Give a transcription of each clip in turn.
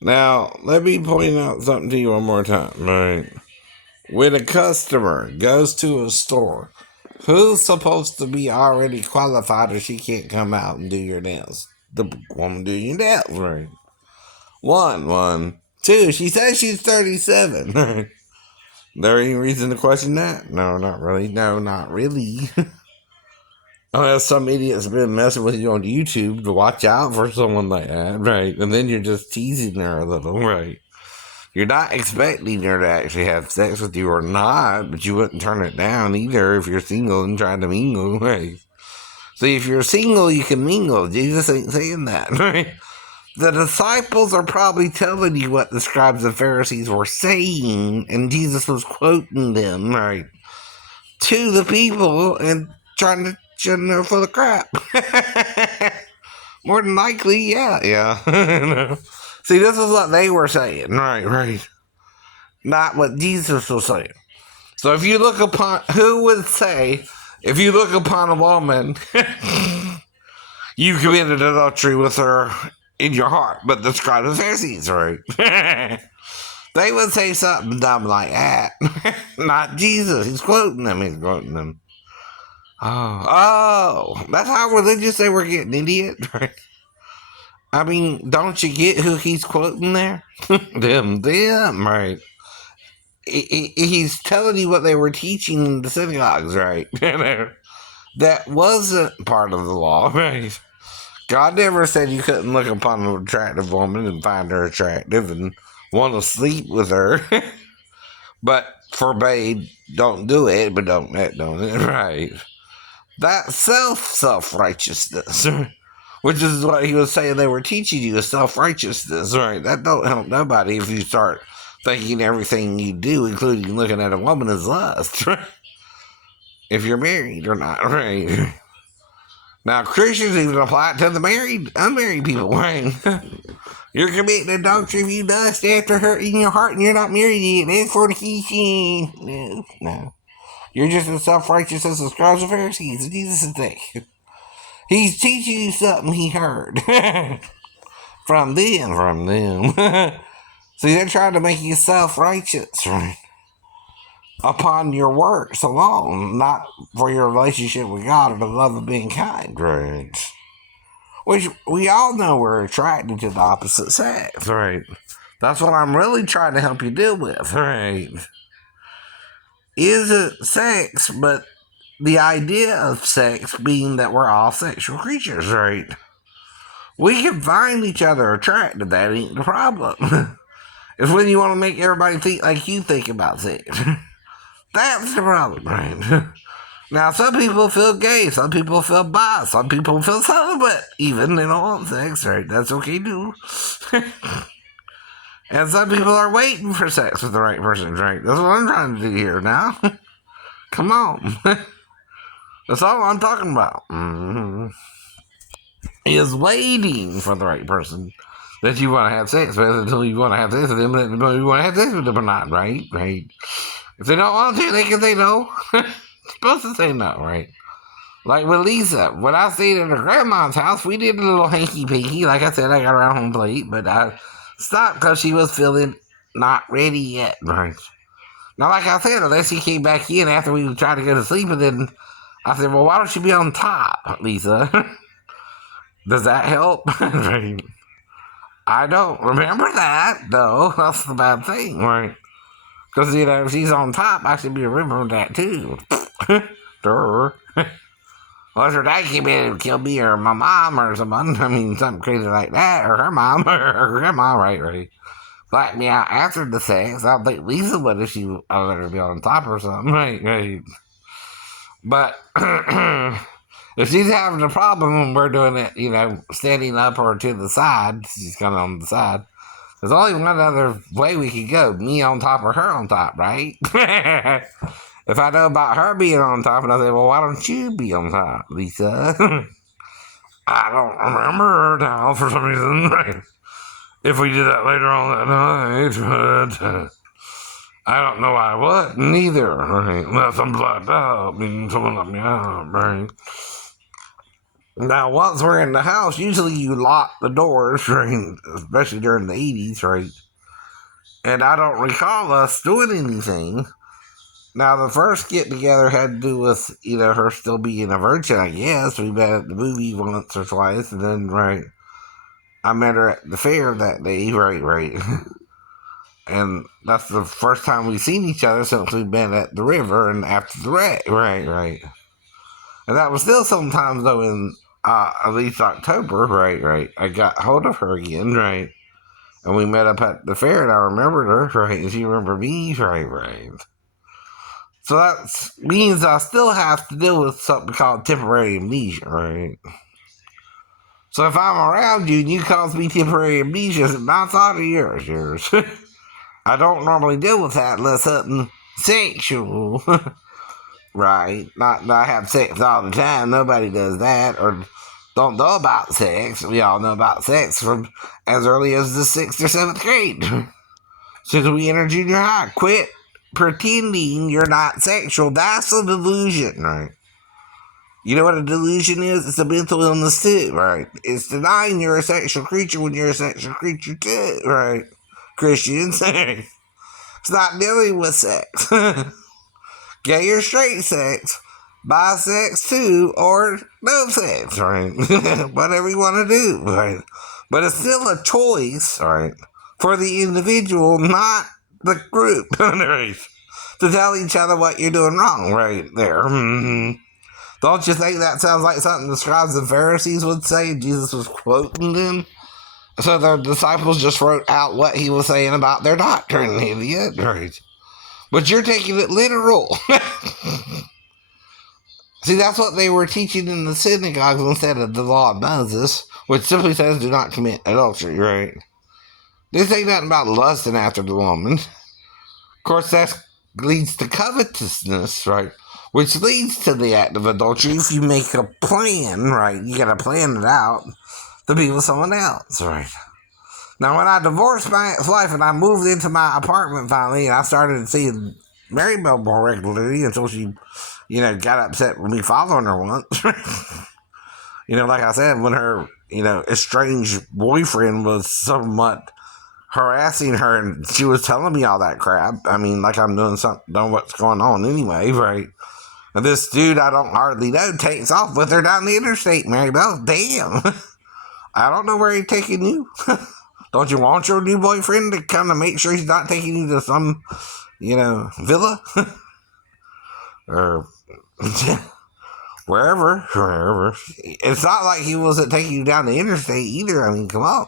Now, let me point out something to you one more time, right? When a customer goes to a store, who's supposed to be already qualified if she can't come out and do your nails? The woman doing your nails, right? One. Two, she says she's 37. There any reason to question that? No, not really. No, not really. Unless some idiot's been messing with you on YouTube to watch out for someone like that, right? And then you're just teasing her a little, right? You're not expecting her to actually have sex with you or not, but you wouldn't turn it down either if you're single and trying to mingle, right? See, if you're single, you can mingle. Jesus ain't saying that, right? The disciples are probably telling you what the scribes and Pharisees were saying, and Jesus was quoting them, right, to the people and trying to shut them full of crap. More than likely, yeah. No. See, this is what they were saying, right. Not what Jesus was saying. So if you look upon, who would say, if you look upon a woman, you committed adultery with her in your heart, but the scribes and Pharisees, right? They would say something dumb like that. Not Jesus. He's quoting them. Oh, that's how religious they were getting, idiot. Right? I mean, don't you get who he's quoting there? them, right? He's telling you what they were teaching in the synagogues, right? That wasn't part of the law, right? God never said you couldn't look upon an attractive woman and find her attractive and want to sleep with her, but forbade, don't do it, but don't it, right? That's self-righteousness, which is what he was saying they were teaching you, is self-righteousness, right? That don't help nobody if you start thinking everything you do, including looking at a woman, is lust, right? If you're married or not, right? Now, Christians even apply it to the unmarried people, right? You're committing adultery if you lust after her in your heart and you're not married yet. That's fornication. No. You're just as self-righteous as the scribes and Pharisees. Jesus is there. He's teaching you something he heard from them. See, they're trying to make you self-righteous, right? Upon your works alone, not for your relationship with God or the love of mankind, right? Which we all know we're attracted to the opposite sex, right? That's what I'm really trying to help you deal with, right? Isn't sex, but the idea of sex being that we're all sexual creatures, right? We can find each other attractive. That ain't the problem. It's when you want to make everybody think like you think about sex. That's the problem, right? Now, some people feel gay, some people feel bi, some people feel celibate, even they don't want sex, right? That's okay too. And some people are waiting for sex with the right person, right? That's what I'm trying to do here now. Come on. That's all I'm talking about. Is waiting for the right person that you want to have sex with until you want to have sex with them, and you want to have sex with them or not, right? If they don't want to, they can say no. Supposed to say no, right? Like with Lisa, when I stayed at her grandma's house, we did a little hanky-panky. Like I said, I got her on home plate, but I stopped because she was feeling not ready yet, right? Now, like I said, unless she came back in after we tried to go to sleep, and then I said, well, why don't you be on top, Lisa? Does that help? Right? I don't remember that, though. That's the bad thing, right? Because, if she's on top, I should be remembering that, too. Durr. Unless her dad came in and killed me or my mom or someone. I mean, something crazy like that. Or her mom or her grandma, right. Blacked me out after the sex. I don't think Lisa would if she I let her be on top or something. Right. But if she's having a problem when we're doing it, standing up or to the side, she's kind of on the side. There's only one other way we could go. Me on top or her on top, right? If I know about her being on top, and I say, well, why don't you be on top, Lisa? I don't remember now for some reason. If we did that later on that night, but I don't know I wouldn't either, right? Unless I'm blacked out, meaning someone let me out, right? Now, once we're in the house, usually you lock the doors, right? Especially during the 80s, right? And I don't recall us doing anything. Now, the first get together had to do with, her still being a virgin, I guess. We met at the movie once or twice, and then, right, I met her at the fair that day, right. And that's the first time we've seen each other since we've been at the river and after the wreck, right. And that was still sometimes, though, in at least October, right. I got hold of her again, right. And we met up at the fair, and I remembered her, right, and she remembered me, right. So that means I still have to deal with something called temporary amnesia, right? So if I'm around you and you cause me temporary amnesia, it's my fault or yours. I don't normally deal with that unless something sexual, right? Not have sex all the time. Nobody does that, or don't know about sex. We all know about sex from as early as the 6th or 7th grade. Since we entered junior high, quit pretending you're not sexual. That's a delusion, right? You know what a delusion is? It's a mental illness too, right? It's denying you're a sexual creature when you're a sexual creature too, right? Christians. It's not dealing with sex. Gay or straight sex, bisex too, or no sex, right? Whatever you want to do, right? But it's still a choice, right? For the individual, not the group, right? To tell each other what you're doing wrong, right there. Mm-hmm. Don't you think that sounds like something the scribes and Pharisees would say? Jesus was quoting them. So the disciples just wrote out what he was saying about their doctrine, idiot. Right. But you're taking it literal. See, that's what they were teaching in the synagogues instead of the law of Moses, which simply says do not commit adultery, right? They say nothing about lusting after the woman. Of course, that leads to covetousness, right? Which leads to the act of adultery if you make a plan, right? You gotta plan it out to be with someone else, right? Now, when I divorced my ex-wife and I moved into my apartment finally, and I started seeing Mary Bell more regularly until she, got upset with me following her once. Like I said, when her, estranged boyfriend was somewhat harassing her and she was telling me all that crap. I mean, like I'm doing what's going on anyway, right? And this dude I don't hardly know takes off with her down the interstate, Mary Bell. Damn. I don't know where he's taking you. Don't you want your new boyfriend to kind of make sure he's not taking you to some, villa? Or wherever. It's not like he wasn't taking you down the interstate either. I mean, come on.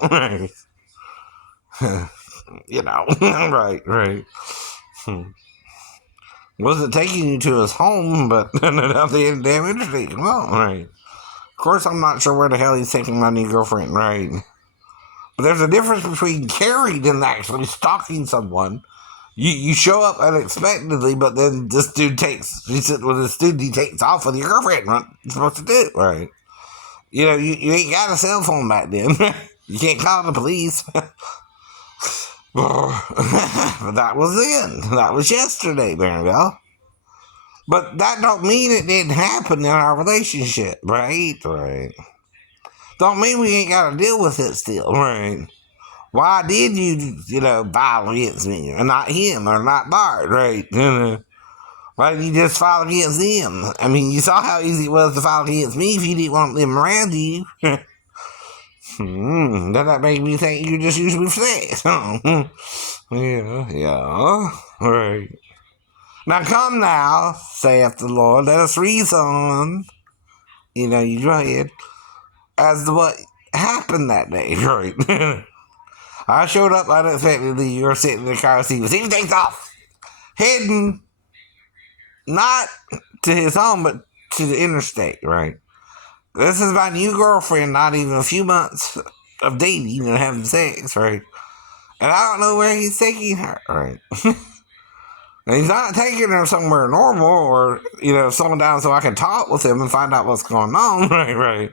Right. Wasn't taking you to his home, but down the damn interstate. Come on, right. Of course, I'm not sure where the hell he's taking my new girlfriend, right? But there's a difference between carried and actually stalking someone. You show up unexpectedly, but then this dude he takes off with your girlfriend. What you supposed to do, right? You ain't got a cell phone back then. You can't call the police. But that was then. That was yesterday, Maribel. But that don't mean it didn't happen in our relationship, right? Right. Don't mean we ain't got to deal with it still, right? Why did you, file against me, or not him, or not Bart, right? Why didn't you just file against him? I mean, you saw how easy it was to file against me if you didn't want them around you. Then that made me think you just used me for sex. Yeah, right. Now come now, saith the Lord, let us reason. You go ahead. As to what happened that day, right? I showed up unexpectedly. You were sitting in the car seat with him takes off, heading not to his home, but to the interstate, right? This is my new girlfriend, not even a few months of dating and having sex, right? And I don't know where he's taking her, right? And he's not taking her somewhere normal or, someone down so I can talk with him and find out what's going on, right.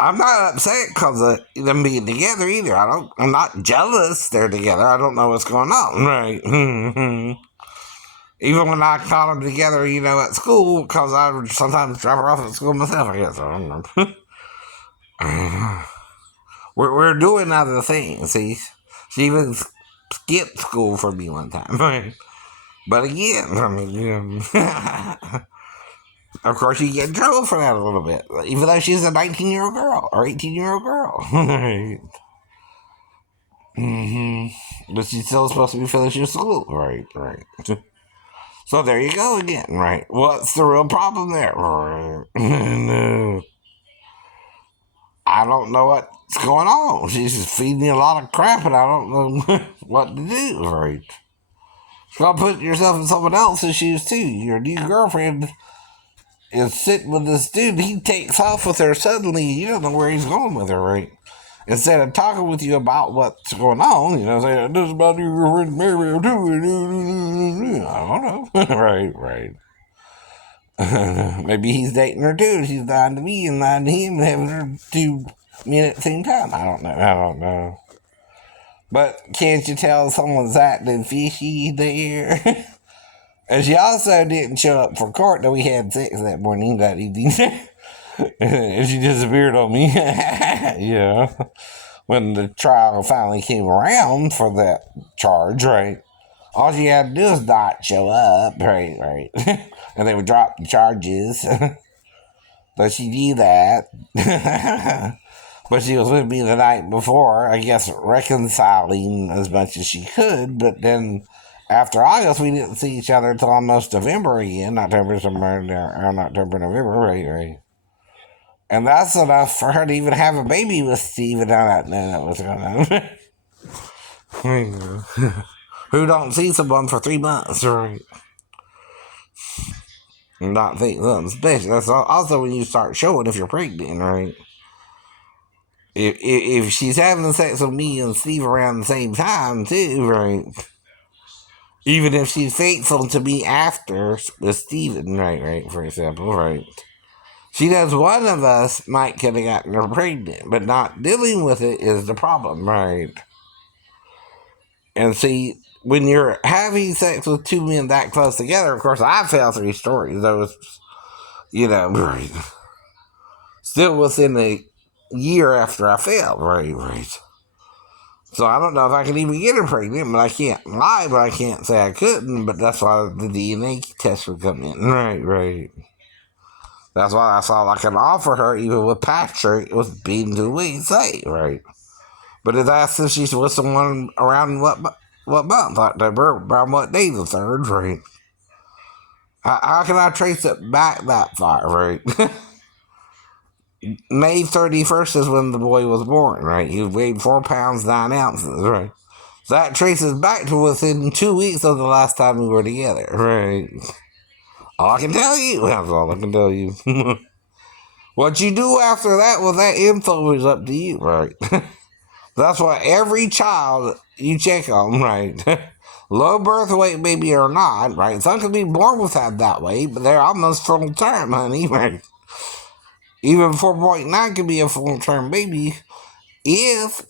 I'm not upset because of them being together either. I'm not jealous they're together. I don't know what's going on, right? Even when I caught them together, at school, because I would sometimes drop her off at school myself, I guess. I don't know. we're doing other things, see? She even skipped school for me one time. But again, I mean, of course, you get in trouble for that a little bit, even though she's a 19-year-old girl or 18-year-old girl. Right. But she's still supposed to be finishing school. Right, right. So there you go again, right? What's the real problem there? No, I don't know what's going on. She's just feeding me a lot of crap, and I don't know what to do, right? You gotta put yourself in someone else's shoes, too. Your new girlfriend is sitting with this dude. He takes off with her suddenly. You don't know where he's going with her, right? Instead of talking with you about what's going on, saying, this is about your girlfriend, Mary, I don't know. Right, right. Maybe he's dating her too. She's lying to me and lying to him and having her 2 men at the same time. I don't know. But can't you tell someone's acting fishy there? And she also didn't show up for court, though we had sex that evening. And she disappeared on me. Yeah. When the trial finally came around for that charge, right? All she had to do was not show up, right. And they would drop the charges. But she did that. But she was with me the night before, I guess reconciling as much as she could. But then after August, we didn't see each other until almost November again. October, November, right. And that's enough for her to even have a baby with Steve, and I don't know what's going on. Who don't see someone for 3 months, right? And not think something special. That's also when you start showing if you're pregnant, right? If she's having sex with me and Steve around the same time, too, right? Even if she's faithful to me after with Steven, right, for example, right? She knows one of us might could have gotten her pregnant, but not dealing with it is the problem, right? And see, when you're having sex with 2 men that close together, of course, I fell 3 stories. Those, right. Still within a year after I fell, right. So I don't know if I can even get her pregnant, but I can't lie, but I can't say I couldn't, but that's why the DNA test would come in, right. That's why I saw I can offer her, even with Patrick, it was being 2 weeks late, right. But it asked if she's with someone around what month, October, around what day, the 3rd, right. How can I trace it back that far, right? May 31st is when the boy was born, right? He weighed 4 pounds, 9 ounces, right? So that traces back to within 2 weeks of the last time we were together, right? All I can tell you, that's all I can tell you. What you do after that with that info is up to you, right? That's why every child you check on, right? Low birth weight, maybe or not, right? Some can be born with that weight, but they're almost full term, honey, right? Even 4.9 could be a full term baby if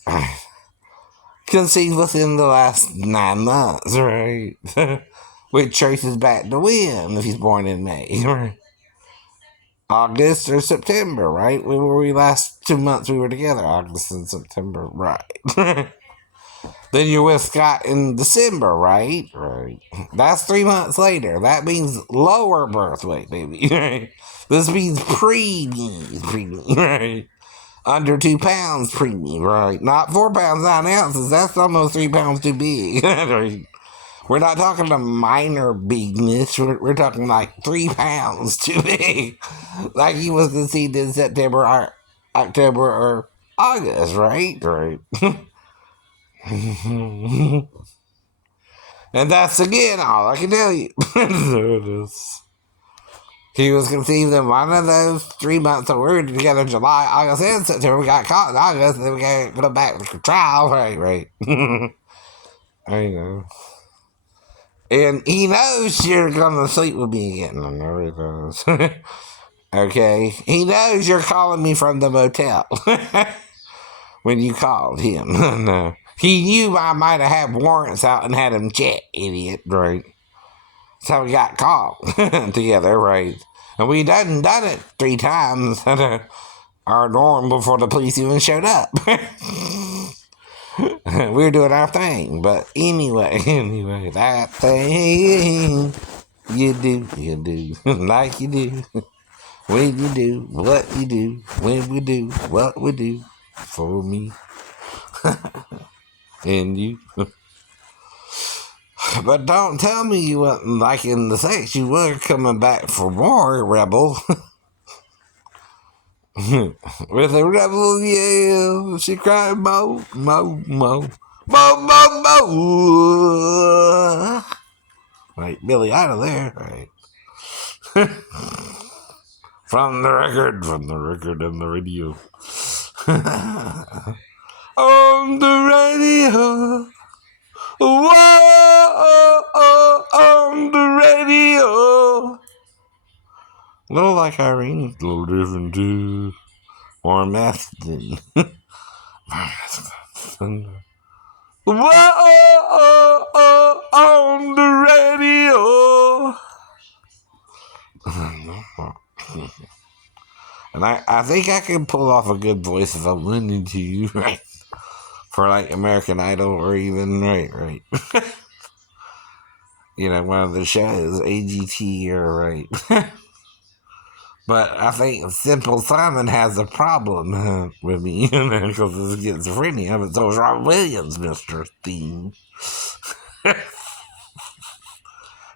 conceived within the last 9 months, right? Which traces back to when, if he's born in May, right? August or September, right? When were we last 2 months we were together? August and September, right? Then you're with Scott in December, right? Right. That's 3 months later. That means lower birth weight, baby. Right? This means preemie, right? Under 2 pounds preemie, right? Not 4 pounds 9 ounces. That's almost 3 pounds too big. Right? We're not talking a minor bigness. We're talking like 3 pounds too big. Like he was conceived in September or October or August, right? Right. And that's again all I can tell you. There it is. He was conceived in one of those 3 months. So we were together in July, August, and September. We got caught in August, and then we got put back for trial. Right. I know. And he knows you're gonna sleep with me again. I know he does. Okay? He knows you're calling me from the motel. When you called him. No. He knew I might have had warrants out and had him checked, idiot, right? So we got caught together, right? And we done it 3 times at our dorm before the police even showed up. We were doing our thing, but anyway, that thing you do, like you do, when you do, what you do, when we do, what we do, for me and you. But don't tell me you wasn't liking the sex. You were coming back for more, rebel. With a rebel yell, she cried, mo, mo, mo, mo, mo, mo. Right, Billy, out of there. Right. From the record and the radio. On the radio. Whoa, on the radio. Little like Irene, a little different too. More meth than. Whoa, on the radio. And I think I can pull off a good voice if I wanted to, right? For like American Idol or even, right. One of the shows, AGT or right. But I think Simple Simon has a problem with me because of schizophrenia, but so is Rob Williams, Mr. Theme.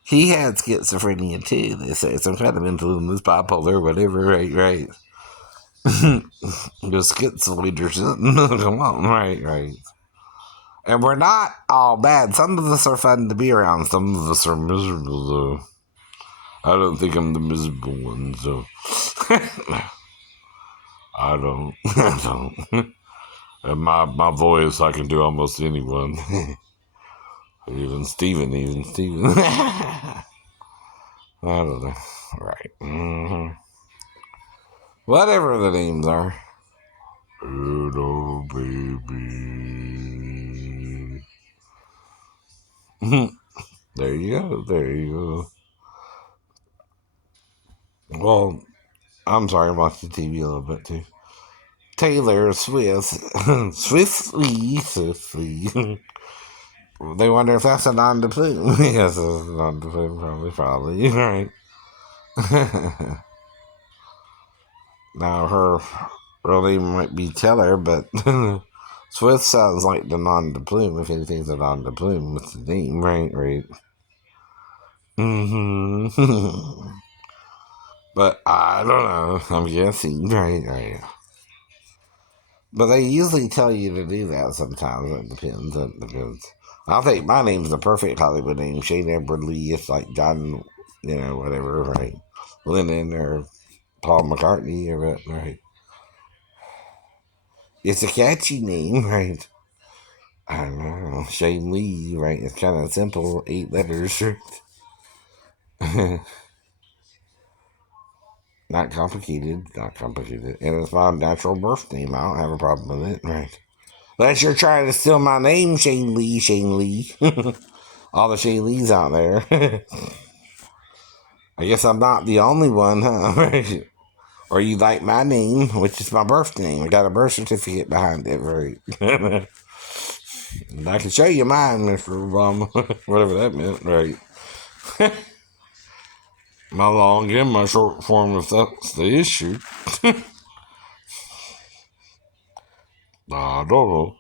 He had schizophrenia too, they say. Some kind of mental illness, bipolar, whatever, right. Just schizoid or something. Come on, right. And we're not all bad. Some of us are fun to be around. Some of us are miserable, though. I don't think I'm the miserable one, so. I don't. And my voice, I can do almost anyone. even Steven. I don't know. Right. Mm-hmm. Whatever the names are. Hello, baby. There you go. Well, I'm sorry, I watched the TV a little bit too. Taylor Swift. Swiftly. They wonder if that's a non-deplume. Yes, it's a non-deplume, probably. Right. Now, her real name might be Taylor, but Swift sounds like the non-deplume. If anything's a non-deplume, it's the name, right. Mm-hmm. But I don't know. I'm guessing, right. But they usually tell you to do that sometimes. It depends. I think my name's the perfect Hollywood name. Shane Edward Lee. It's like John, whatever, right? Lennon or Paul McCartney or what, right? It's a catchy name, right? I don't know. Shane Lee, right? It's kind of simple. 8 letters. Not complicated. And it's my natural birth name. I don't have a problem with it, right? Unless you're trying to steal my name, Shane Lee. All the Shane Lees out there. I guess I'm not the only one, huh? Or you like my name, which is my birth name. I got a birth certificate behind it, right? And I can show you mine, Mr. Obama. Whatever that meant, right? My long and my short form, if that's the issue. I don't know.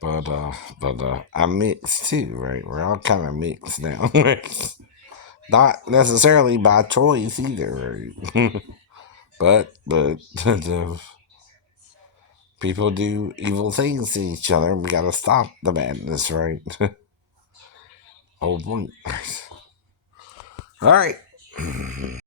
But I'm mixed too, right? We're all kind of mixed now. Not necessarily by choice either, right? but people do evil things to each other. We gotta stop the madness, right? Whole point. All right.